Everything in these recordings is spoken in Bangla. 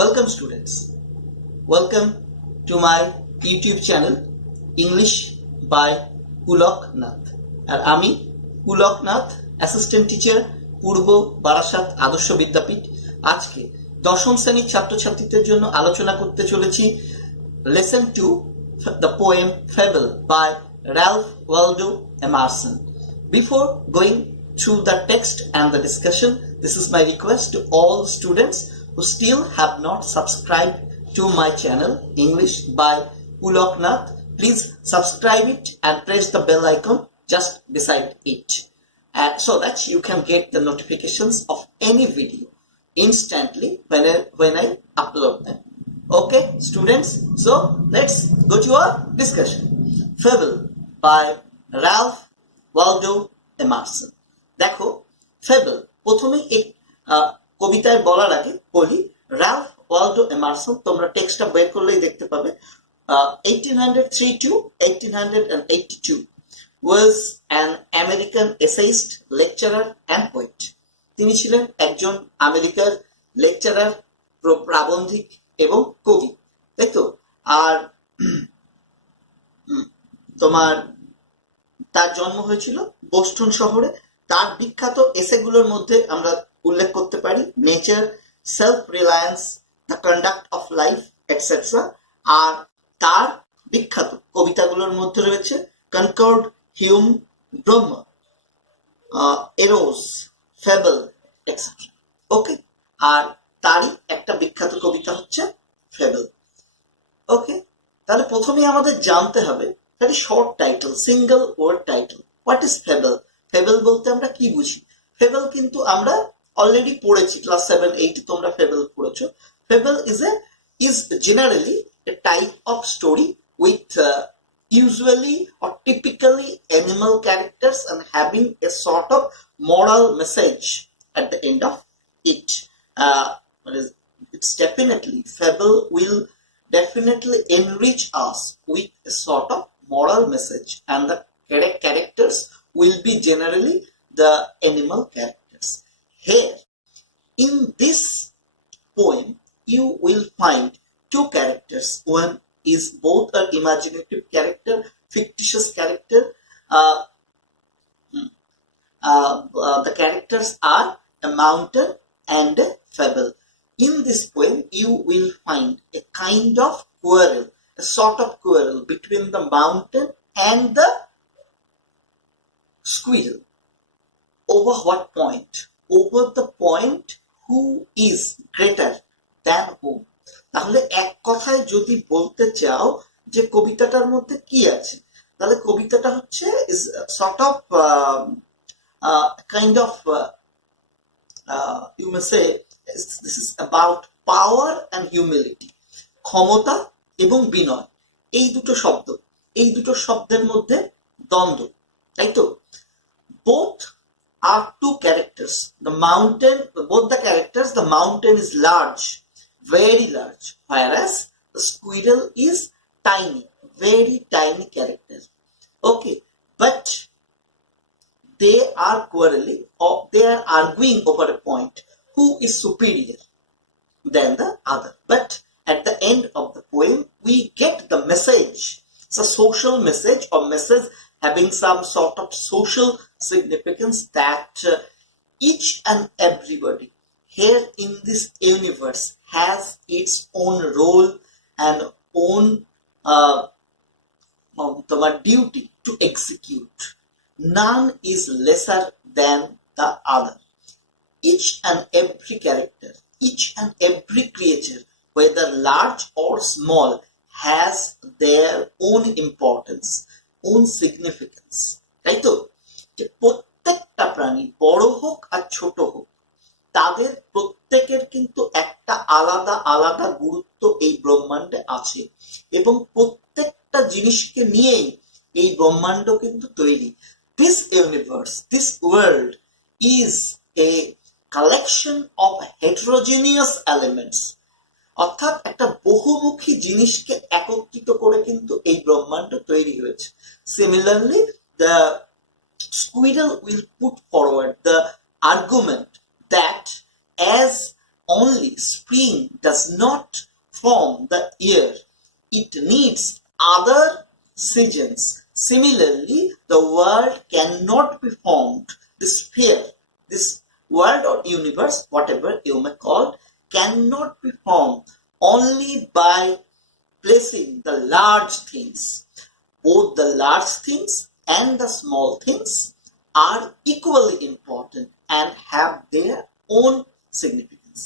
Welcome students. Welcome to my YouTube channel English by Pulok Nath. আর আমি পুলক নাথ, অ্যাসিস্ট্যান্ট টিচার, পূর্ব বারাসাত আদর্শ বিদ্যাপীঠ। আজকে দশম শ্রেণীর ছাত্রছাত্রীদের জন্য আলোচনা করতে চলেছি lesson 2, the poem FABLE by Ralph Waldo Emerson. Before going through the text and the discussion, this is my request to all students who still have not subscribed to my channel English by Pulok Nath. Please subscribe it and press the bell icon just beside it, so that you can get the notifications of any video instantly when I upload them. Okay students, so let's go to our discussion. FABLE by Ralph Waldo Emerson. দেখো, FABLE প্রথমে এই কবিতায় বলার আগে বলি, রালফ ওয়ালডো এমারসন, তোমরা টেক্সটটা বের করলেই দেখতে পাবে, 1803 to 1882 was an American essayist, lecturer and poet. তিনি ছিলেন একজন আমেরিকার লেকচারার, প্রাবন্ধিক এবং কবি, তাই তো। আর তোমার তার জন্ম হয়েছিল বোস্টন শহরে। তার বিখ্যাত এসেগুলোর মধ্যে আমরা উল্লেখ করতে পারি nature, self reliance, the conduct of life etcetera. আর তার বিখ্যাত কবিতাগুলোর মধ্যে রয়েছে Concord, hymn, Brahma, Eros, fable etcetera. Okay, আর তারই একটা বিখ্যাত কবিতা হচ্ছে ফেবল। ওকে, তাহলে প্রথমেই আমাদের জানতে হবে short title, single word title. What is fable? Fable বলতে আমরা কি বুঝি? ফেবল কিন্তু আমরা অলরেডি পড়েছি, ক্লাস 7-8 তোমরা ফেবল পড়েছো। Fable is generally a type of story with usually or typically animal characters and having a sort of moral message at the end of it. It's definitely, fable will definitely enrich us with a sort of moral message, and the characters will be generally the animal characters. Here in this poem you will find two characters. One is both an imaginative character, fictitious character. The characters are a mountain and a fable. In this poem you will find a kind of quarrel, a sort of quarrel between the mountain and the squirrel. Over what point? Over the point who is greater than whom. তাহলে এক কথায় যদি বলতে চাও যে কবিতাটার মধ্যে কি আছে, তাহলে কবিতাটা হচ্ছে is sort of kind of you may say this is about power and humility. ক্ষমতা এবং বিনয়, এই দুটো শব্দ, এই দুটো শব্দের মধ্যে দ্বন্দ্ব, তাই তো। Both are two characters. Both the characters, the mountain is large, very large, whereas the squirrel is tiny, very tiny character. Okay, but they are quarreling, or they are arguing over a point who is superior than the other. But at the end of the poem we get the message. It's a social message, or message having some sort of social significance, that each and everybody here in this universe has its own role and own duty to execute. None is lesser than the other. Each and every character, each and every creature, whether large or small, has their own importance, own significance. তাই তো, যে প্রত্যেকটা প্রাণী, বড় হোক আর ছোট হোক, তাদের প্রত্যেকের কিন্তু একটা আলাদা আলাদা গুরুত্ব এই ব্রহ্মাণ্ডে আছে, এবং প্রত্যেকটা জিনিসকে নিয়েই এই ব্রহ্মাণ্ড কিন্তু তৈরি। This universe, this world is a collection of heterogeneous elements. অর্থাৎ একটা বহুমুখী জিনিসকে একত্রিত করে কিন্তু এই ব্রহ্মাণ্ড তৈরি হয়েছে। Similarly, the squirrel will put forward the argument that as only spring does not form the year, it needs other seasons. Similarly, the world cannot be formed. The sphere, this world or universe, whatever you may call, cannot be formed only by placing the large things. Both the large things and the small things are equally important and have their own significance.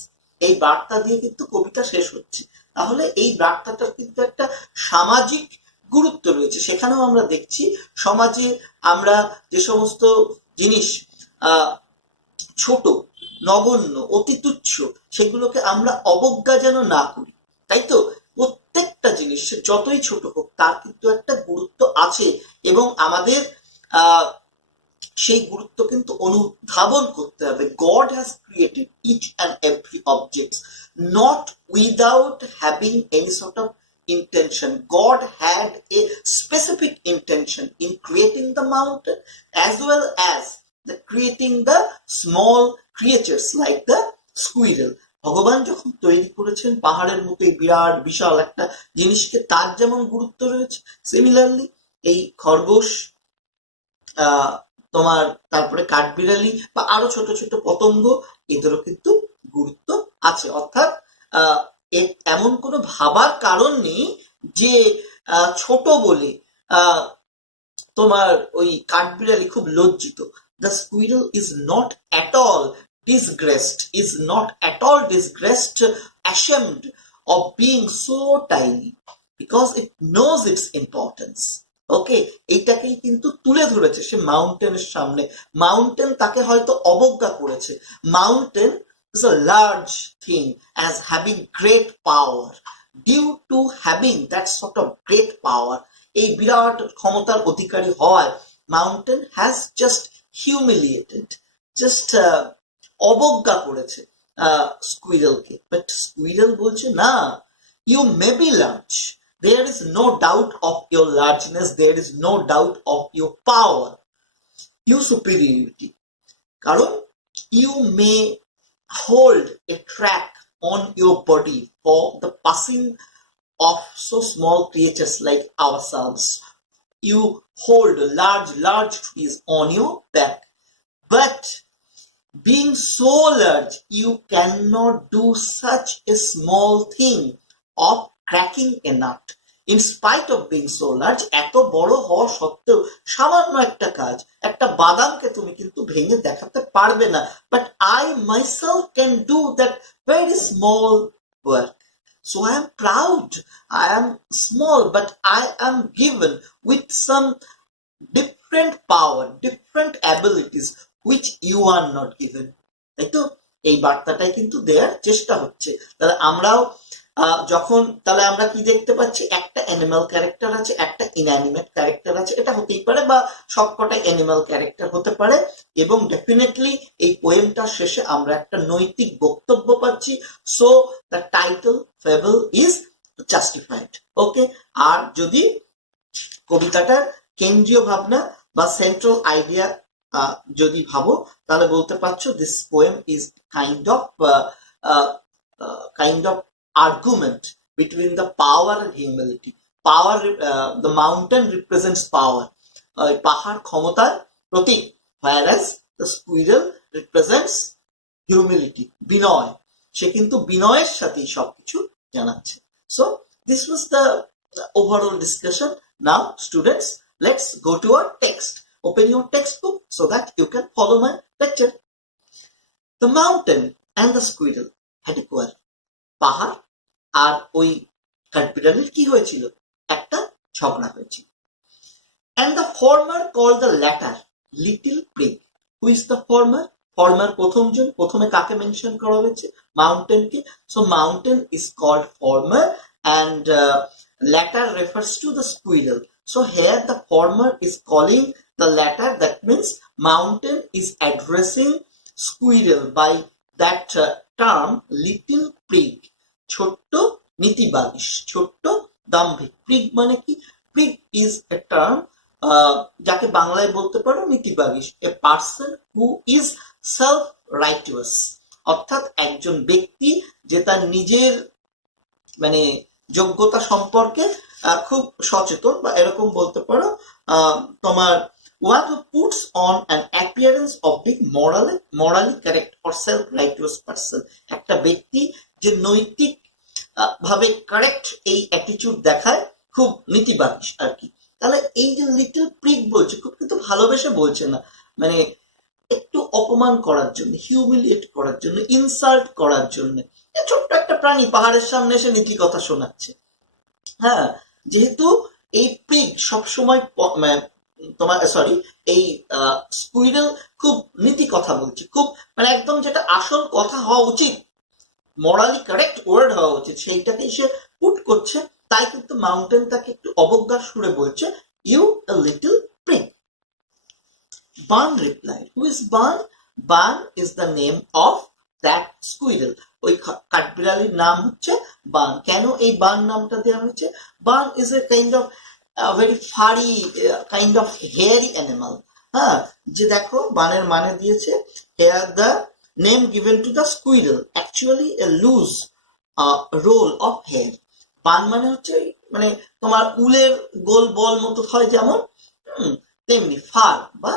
এই বার্তা দিয়ে কিন্তু কবিতা শেষ হচ্ছে। তাহলে এই বার্তাটার কিন্তু একটা সামাজিক গুরুত্ব রয়েছে। সেখানেও আমরা দেখছি সমাজে আমরা যে সমস্ত জিনিস ছোট, নগণ্য, অতি তুচ্ছ, সেগুলোকে আমরা অবজ্ঞা যেন না করি, তাই তো? প্রত্যেকটা জিনিস যতই ছোট হোক তার কিন্তু একটা গুরুত্ব আছে এবং আমাদের সেই গুরুত্ব কিন্তু অনুধাবন করতে হবে। God has created each and every object not without having any sort of intention. God had a specific intention in creating the mountain as well as creating the small creatures like the squirrel. ভগবান যখন তৈরি করেছেন পাহাড়ের মতো এই বিরাট বিশাল একটা জিনিসকে, তার যেমন গুরুত্ব রয়েছে, সিমিলারলি এই খরগোশ, তোমার তারপরে কাঠবিড়ালি বা আরো ছোট ছোট পতঙ্গ, এদেরও কিন্তু গুরুত্ব আছে। অর্থাৎ এমন কোনো ভাবার কারণ নেই যে ছোট বলে তোমার ওই কাঠবিড়ালি খুব লজ্জিত। The squirrel is not at all disgraced, ashamed of being so tiny because it knows its importance. ওকে, এইটাকেই কিন্তু তুলে ধরেছে সে মাউন্টেনের সামনে। মাউন্টেন তাকে হয়তো অবজ্ঞা করেছে। Mountain is a large thing as having great power. Due to having that sort of great power, এই বিরাট ক্ষমতার অধিকারী হওয়ায় mountain has just humiliated, just অবজ্ঞা করেছে স্কুইরেলকে। বাট স্কুইরেল বলছে না, you may be large, there is no doubt of your largeness, there is no doubt of your power, your superiority, কারণ you may hold a track on your body for the passing of so small creatures like ourselves. You hold large trees on your back, but being so large, you cannot do such a small thing of cracking a nut. In spite of being so large, এত বড় হওয়া সত্ত্বেও সামান্য একটা কাজ, একটা বাদামকে তুমি কিন্তু ভেঙে দেখাতে পারবে না। But I myself can do that very small work. So I am proud. I am small, but I am given with some different power, different abilities which you are not given. তাই তো? এই বার্তাটাই কিন্তু দেওয়ার চেষ্টা হচ্ছে। তাহলে আমরাও যখন, তাহলে আমরা কি দেখতে পাচ্ছি, একটা অ্যানিমাল ক্যারেক্টার আছে, একটা ইনঅ্যানিমেট ক্যারেক্টার আছে। এটা হতেই পারে বা সবকটাই অ্যানিমাল ক্যারেক্টার হতে পারে। এবং ডেফিনেটলি এই পোয়েমটার শেষে আমরা একটা নৈতিক বক্তব্য পাচ্ছি। So the title fable is justified. Okay, আর যদি কবিতাটার কেন্দ্রীয় ভাবনা বা সেন্ট্রাল আইডিয়া যদি ভাবো, তাহলে বলতে পারছো this poem is kind of argument between the power and humility. Power, the mountain represents power. পাহাড় ক্ষমতার প্রতীক, whereas the squirrel represents humility, বিনয়। সে কিন্তু বিনয়ের সাথেই সবকিছু জানাচ্ছে। So this was the overall discussion. Now students, let's go to our text. Open your textbook so that you can follow my lecture. The mountain and the squirrel had a quarrel. পাহাড় আর ওই কাঠবিড়ালির কি হয়েছিল? একটা ঝগড়া হয়েছিল। And the former called the latter little prig. Who is the former? Former প্রথমজন, প্রথমে কাকে মেনশন করা হয়েছে? মাউন্টেনকে। So mountain is called former and latter refers to the squirrel. So here the former is calling the latter, that means mountain is addressing squirrel by that term little prig. ছোট্ট নীতিবাগীশ, ছোট্ট দাম্ভিক। প্রিগ মানে কি? প্রিগ ইজ এ টার্ম যাকে বাংলায় বলতে পারো নীতিবাগীশ, a person who is self righteous, অর্থাৎ একজন ব্যক্তি যে তার নিজের মানে যোগ্যতা সম্পর্কে খুব সচেতন, বা এরকম বলতে পারো তোমার one who puts on an appearance of being morally correct or self-righteous person, একটা ব্যক্তি যে নৈতিক ভাবে কারেক্ট এই অ্যাটিটিউড দেখায়, খুব নীতিবাদ আর কি। তাহলে এই যে লিটল প্রিক বলছে, খুব কিন্তু ভালোবেসে বলছে না, মানে একটু অপমান করার জন্য, হিউমিলিয়েট করার জন্য, ইনসাল্ট করার জন্য। ছোট্ট একটা প্রাণী পাহাড়ের সামনে এসে নীতি কথা শোনাচ্ছে। হ্যাঁ, যেহেতু এই প্রিগ সবসময় তোমার সরি এই স্কুইরেল খুব নীতি কথা বলছে, খুব মানে একদম যেটা আসল কথা হওয়া উচিত, মরালি কারেক্ট ওয়ার্ড হওয়া উচিত, সেইটাকে সে পুট করছে। তাই কিন্তু মাউন্টেন তাকে একটু অবজ্ঞার সুরে বলছে, you a little prig. Bun replied, who is Bun? Bun is the name of that squirrel. ওই কাঠবিড়ালির নাম হচ্ছে বার্ন। কেন এই বার্ন নামটা দেওয়া হয়েছে? Burn is a kind of very furry kind of hairy animal. হ্যাঁ, যে দেখো বানের মানে দিয়েছে here the name given to the squirrel actually a loose roll of hair. বান মানে হচ্ছে মানে তোমার উলের গোল বল মতো হয় যেমন, তেমনি ফার বা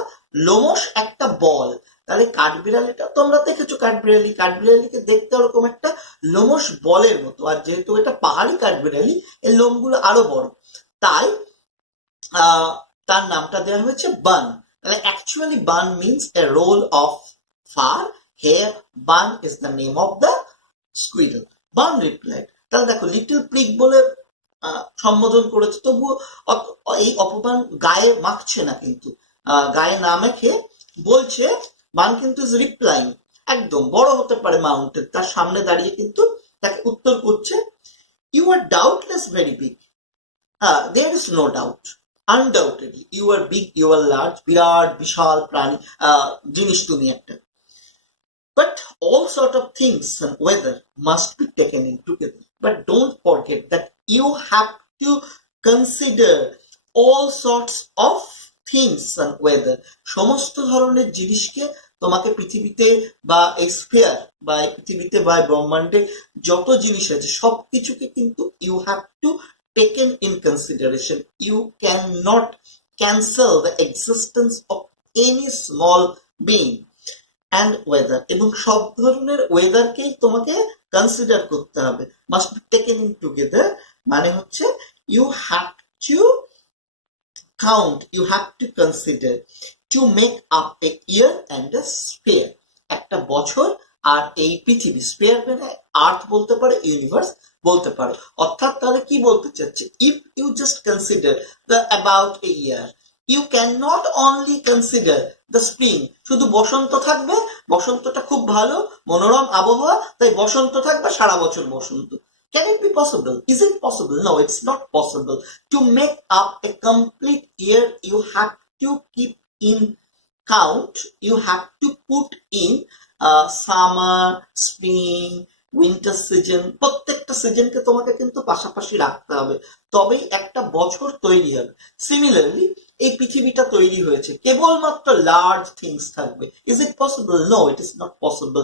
লোমশ একটা বল। তাহলে কাঠবিড়ালিটা তোমরা দেখেছো, কাঠবিড়ালিকে দেখতে ওরকম একটা লোমশ বলের মতো, আর যেহেতু এটা পাহাড়ি কাঠবিড়ালি, এর লোমগুলো আরো বড়, তাই তার নামটা দেওয়া হয়েছে বান। তাহলে actually Bun means a roll of fur hair. Bun is the name of the squirrel. Bun replied. তাহলে দেখো লিটল প্রিগ বলে সম্বোধন করেছে, তবুও এই অপমান গায়ে মাখছে না, কিন্তু গায়ে না মেখে বলছে, বান কিন্তু ইজ রিপ্লাইং, একদম বড় হতে পারে মাউন্টেন, তার সামনে দাঁড়িয়ে কিন্তু তাকে উত্তর করছে, you are doubtless very big, there is no doubt, undoubtedly you are big, you are large, বিরাট বিশাল প্রাণী জিনিস তুমি একটা, but all sort of things and weather must be taken in together, but don't forget that you have to consider all sorts of things and weather. সমস্ত ধরনের জিনিসকে তোমাকে পৃথিবীতে বা এই স্ফিয়ার বা এই পৃথিবীতে বা ব্রহ্মাণ্ডে যত জিনিস আছে সবকিছুকে কিন্তু you have to taken in consideration. You cannot cancel the existence of any small being and weather. এবং সব ধরনের ওয়েদারকেই তোমাকে কনসিডার করতে হবে, must be taken in together, মানে হচ্ছে you have to count, you have to consider to make up a year and a sphere. একটা বছর আর এই পৃথিবী, স্পেয়ার মানে আর্থ বলতে পারো, ইউনিভার্স বলতে পারো। অর্থাৎ তাহলে কি বলতে চাচ্ছে, if you just consider the about a year, you can not only consider the spring, শুধু বসন্ত থাকবে, বসন্তটা খুব ভালো মনোরম আবহাওয়া, তাই বসন্ত থাকবে, সারা বছর বসন্ত। Can it be possible? Is it possible? No, it's not possible. To make up a complete year, you have to keep in count, you have to put in summer, spring, winter season, প্রত্যেকটা সিজনকে তোমাকে কিন্তু পাশাপাশি রাখতে হবে, তবেই একটা বছর তৈরি হবে। সিমিলারলি এই পৃথিবীটা তৈরি হয়েছে, কেবলমাত্র লার্জ থিংস থাকবে। Is it possible? No, it is not possible.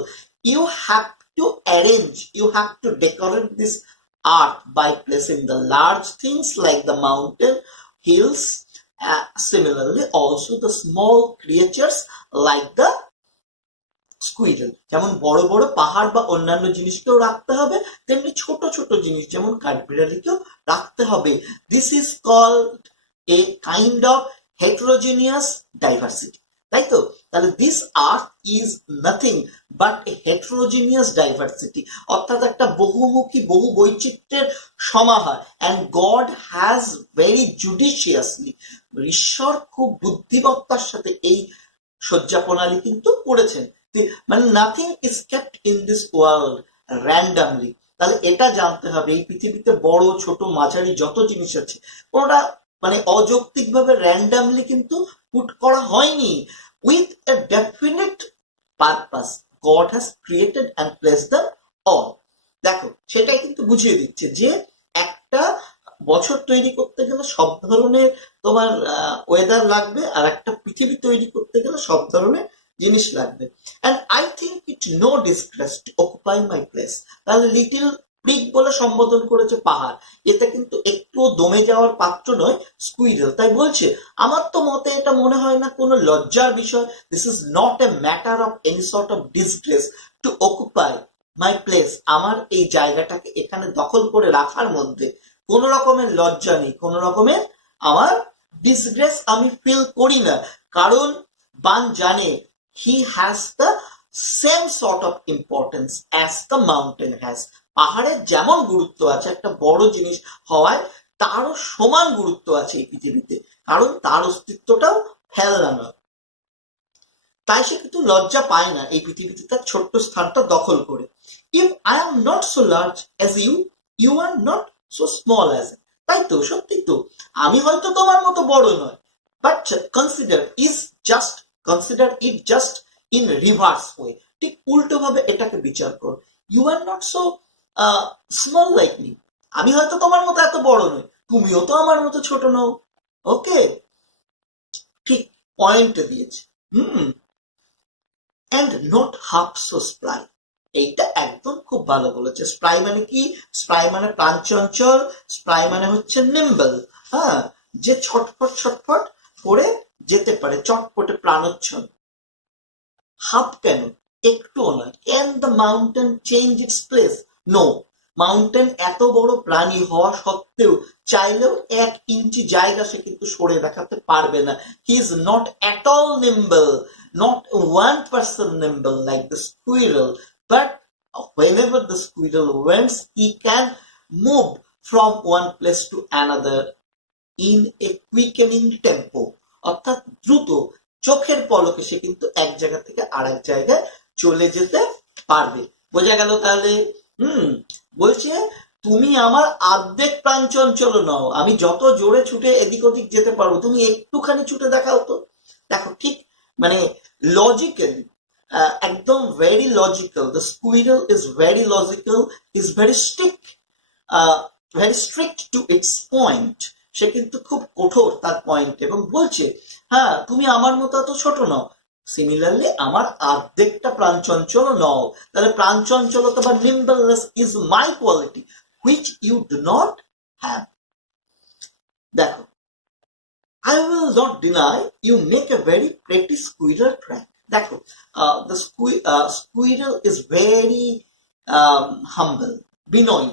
You have to arrange, you have to decorate this art by placing the large things like the mountain, hills, similarly also the small creatures like the squirrel. যেমন বড় বড় পাহাড় বা অন্যান্য জিনিসকেও রাখতে হবে, তেমনি ছোট ছোট জিনিস যেমন কাঠবিড়ালিকেও রাখতে হবে। This is called a kind of heterogeneous diversity, তাই তো? তাহলে this earth is nothing but a heterogeneous diversity, অর্থাৎ একটা বহুমুখী বহু বৈচিত্র্যের সমাহার। And God has very judiciously, ঈশ্বর খুব বুদ্ধিমত্তার সাথে এই সজ্জা প্রণালী কিন্তু করেছেন, মানে nothing is kept in this world randomly. তাহলে এটা জানতে হবে, এই পৃথিবীতে বড় ছোট মাঝারি যত জিনিস আছে কোনটা মানে অযৌক্তিক ভাবে র্যান্ডামলি কিন্তু পুট করা হয়নি, with a definite purpose god has created and placed them all. দেখো সেটাই কিন্তু বুঝিয়ে দিচ্ছে যে একটা বছর তৈরি করতে গেলে সব ধরনের তোমার ওয়েদার লাগবে, আর একটা পৃথিবী তৈরি করতে গেলে সব ধরনের জিনিস লাগবে। And I think it no disgrace to occupy my place. তাহলে লিটিল প্রিগ বলে সম্বোধন করেছে পাহাড়, এতে কিন্তু একটুও দমে যাওয়ার পাত্র নয় স্কুইরেল। তাই বলছে আমার তো মতে এটা মনে হয় না কোনো লজ্জার বিষয়। This is not a matter of any sort of disgrace to occupy my place. আমার এই জায়গাটাকে এখানে দখল করে রাখার মধ্যে কোন রকমের লজ্জা নেই, কোন রকমের আমার ডিসগ্রেস আমি ফিল করি না, কারণ বান জানে he has the same sort of importance as the mountain has. পাহাড়ের যেমন গুরুত্ব আছে একটা বড় জিনিস হওয়ায়, তারও সমান গুরুত্ব আছে এই পৃথিবীতে, কারণ তার অস্তিত্বটাও ফেলনা নয়। তাই সে কিন্তু লজ্জা পায় না এই পৃথিবীতে তার ছোট্ট স্থানটা দখল করে। If I am not so large as you, you are not so small as. তাই তো, সত্যি তো, আমি হয়তো তোমার মতো বড় নয়, but consider it just in reverse way. ঠিক উল্টো ভাবে এটাকে বিচার কর। You are not so small like me. আমি হয়তো তোমার মতো এত বড় নই, তুমিও তো আমার মতো ছোট নও। ওকে, ঠিক পয়েন্ট দিয়েছে। and not half so spry। এইটা একদম খুব ভালো বলেছে। স্প্রাই মানে কি? স্প্রাই মানে প্রাণচঞ্চল, স্প্রাই মানে হচ্ছে নিম্বল, হ্যাঁ, যে ছটফট ছটফট করে যেতে পারে, চটপটে প্রাণোচ্ছল। হাফ কেন? একটুও নয়। Can the mountain change its place? No. Mountain এত বড় প্রাণী হওয়া সত্ত্বেও চাইলেও 1 ইঞ্চি জায়গা সে কিন্তু সরে দেখাতে পারবে না। He is not at all nimble, not 1% nimble like the squirrel, but whenever the squirrel wants, he can move from one place to another in a quickening tempo। অর্থাৎ দ্রুত চোখের পলকে সে কিন্তু এক জায়গা থেকে আরেক জায়গায় চলে যেতে পারবে। বোঝা গেল তাহলে? বলছে তুমি আমার অর্ধেক প্রাণচঞ্চল নও, আমি যত জোরে ছুটে এদিক ওদিক যেতে পারবো, তুমি একটুখানি ছুটে দেখাও তো। দেখো ঠিক মানে লজিক্যালি, একদম very logical. The squirrel is very logical, is very strict to its point. সে কিন্তু খুব কঠোর তার পয়েন্ট, এবং বলছে হ্যাঁ তুমি আমার মতো এত ছোট নও, সিমিলারলি আমার অর্ধেকটা প্রাণচঞ্চল নও। তাহলে প্রাণচঞ্চলতা বা nimbleness is my quality which you do not have. দেখো, I will not deny you make a very pretty squirrel track. দেখো, the squirrel is very humble, বিনয়ী,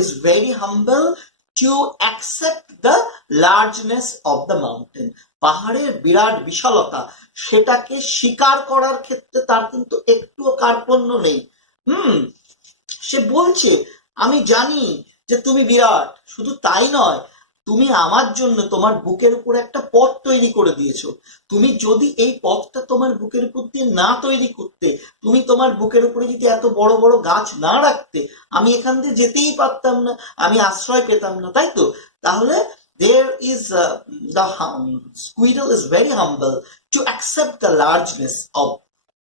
is very humble to accept the largeness of the mountain। পাহাড়ের বিরাট বিশালতা সেটাকে স্বীকার করার ক্ষেত্রে তার কিন্তু একটুও কার্পণ্য নেই। সে বলছে আমি জানি যে তুমি বিরাট, শুধু তাই নয়, তুমি আমার জন্য তোমার বুকের উপর একটা পথ তৈরি করে দিয়েছো। তুমি যদি এই পথটা তোমার বুকের উপর দিয়ে না তৈরি করতে, তুমি তোমার বুকের উপরে যদি এত বড় বড় গাছ না রাখতে, আমি এখান দিয়ে যেতেই পারতাম না, আমি আশ্রয় পেতাম না, তাই তো? তাহলে there is the squirrel is very humble to accept the largeness of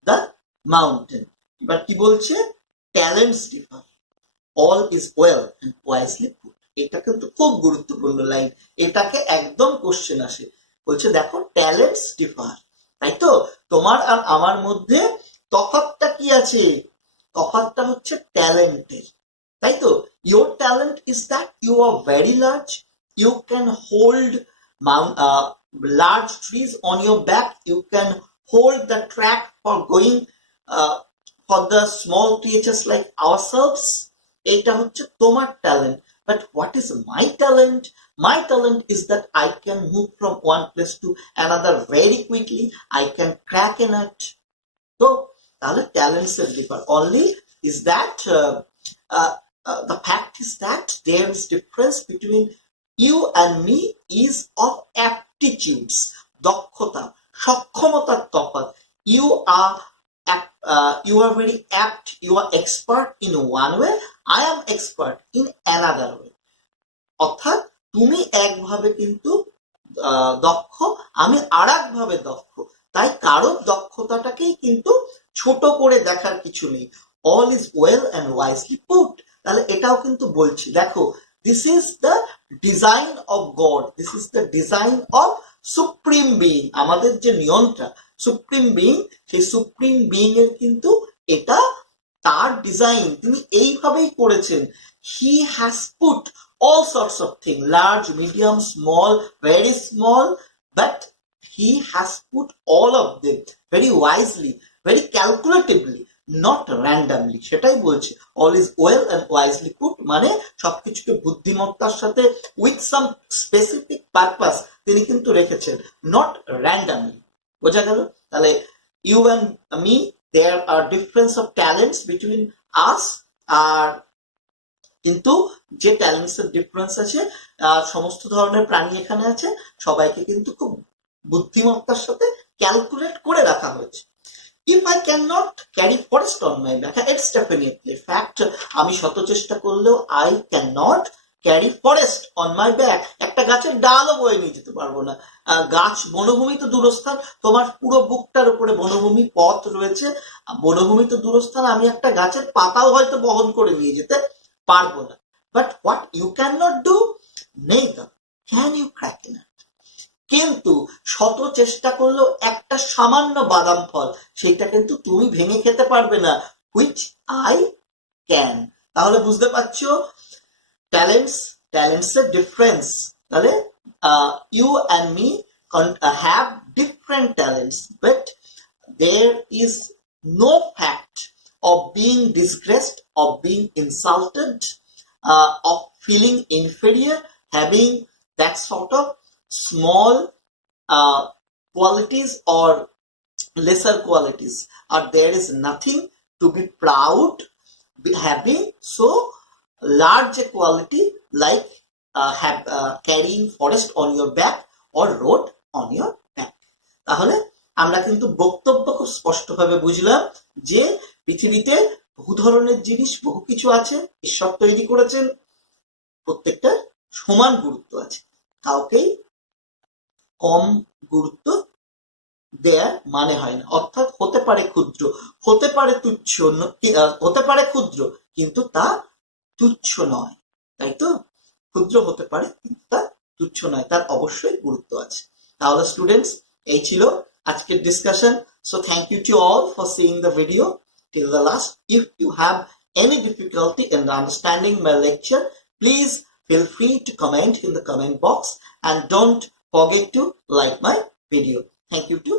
the mountain। এবার কি বলছে? talents differ, all is well and wisely put। এটা কিন্তু খুব গুরুত্বপূর্ণ লাইন, এটাকে একদম কোশ্চেন আসে। বলছে দেখো ট্যালেন্টস ডিফার, তাই তো? তোমার আর আমার মধ্যে তফাৎটা কি আছে? তফাৎটা হচ্ছে ট্যালেন্টের, তাই তো? Your talent is that you are very large, you can hold large trees on your back, you can hold the track for going for the small creatures like ourselves। এটা হচ্ছে তোমার talent. But what is my talent? My talent is that I can move from one place to another very quickly. I can crack a nut. So, তাহলে talents differ. Only is that the fact is that there is difference between you and me is of aptitudes. দক্ষতা, সক্ষমতার তফাৎ। You are very apt, you are expert in one way, I am expert in another way। অর্থাৎ তুমি একভাবে কিন্তু দক্ষ, আমি আরেক ভাবে দক্ষ, তাই কারোর দক্ষতাটাকেই কিন্তু ছোট করে দেখার কিছু নেই। all is well and wisely put। তাহলে এটাও কিন্তু বলছি, দেখো this is the design of God, this is the design of supreme being, আমাদের যে নিয়ন্ত্রণ সুপ্রিম বিইং, সেই সুপ্রিম বিইং এর কিন্তু এটা তার ডিজাইন, তিনি এইভাবেই করেছেন। He has put all sorts of things, large, medium, small, very small, but he has put all of them very wisely, very calculatively, not randomly. সেটাই বলছে, all is well and wisely put, মানে সবকিছুকে বুদ্ধিমত্তার সাথে with some specific purpose তিনি কিন্তু রেখেছেন, not randomly। বোঝা গেল? তাহলে you and me, there are difference of talents between us, আর কিন্তু যে ট্যালেন্টস এর ডিফারেন্স আছে, সমস্ত ধরনের প্রাণী এখানে আছে, সবাইকে কিন্তু খুব বুদ্ধিমত্তার সাথে ক্যালকুলেট করে রাখা হয়েছে। If I can not carry forest on my back, it's definitely fact, আমি শত চেষ্টা করলেও I can not carry forest on my back, একটা গাছের ডালও বয়ে নিয়ে যেতে পারবো না। গাছ, বনভূমি তো দূরস্থান, তোমার পুরো বুকটার উপরে বনভূমি পথ রয়েছে, বনভূমি তো দূরস্থান, আমি একটা গাছের পাতাও হয়তো বহন করে নিয়ে যেতে পারবো না। But what you can not do, neither can you crack a nut, কিন্তু শত চেষ্টা করলেও একটা সামান্য বাদাম ফল সেটা কিন্তু তুমি ভেঙে খেতে পারবে না, হুইচ আই ক্যান। তাহলে বুঝতে পারছো ট্যালেন্টস এর ডিফারেন্স। তাহলে you and me have different talents, but there is no fact of being disgraced, of being insulted, of feeling inferior, having that sort of small qualities or lesser qualities, or there is nothing to be proud having so large a quality like carrying forest on your back or road on your back। তাহলে আমরা কিন্তু বক্তব্য খুব স্পষ্টভাবে বুঝলাম যে পৃথিবীতে বহু ধরনের জিনিস, বহু কিছু আছে, ঈশ্বর তৈরি করেছেন, প্রত্যেকটা সমান গুরুত্ব আছে, কাউকেই কম গুরুত্ব দেয়ার মানে হয় না। অর্থাৎ হতে পারে ক্ষুদ্র, হতে পারে তুচ্ছ, হতে পারে ক্ষুদ্র, কিন্তু তা তুচ্ছ নয়, তাই তো? ক্ষুদ্র হতে পারে কিন্তু তা তুচ্ছ নয়, তার অবশ্যই গুরুত্ব আছে। তাহলে স্টুডেন্টস, এই ছিল আজকের discussion. So thank you to all for seeing the video till the last. If you have any difficulty in understanding my lecture, please feel free to comment in the comment box, and don't forget to like my video. Thank you to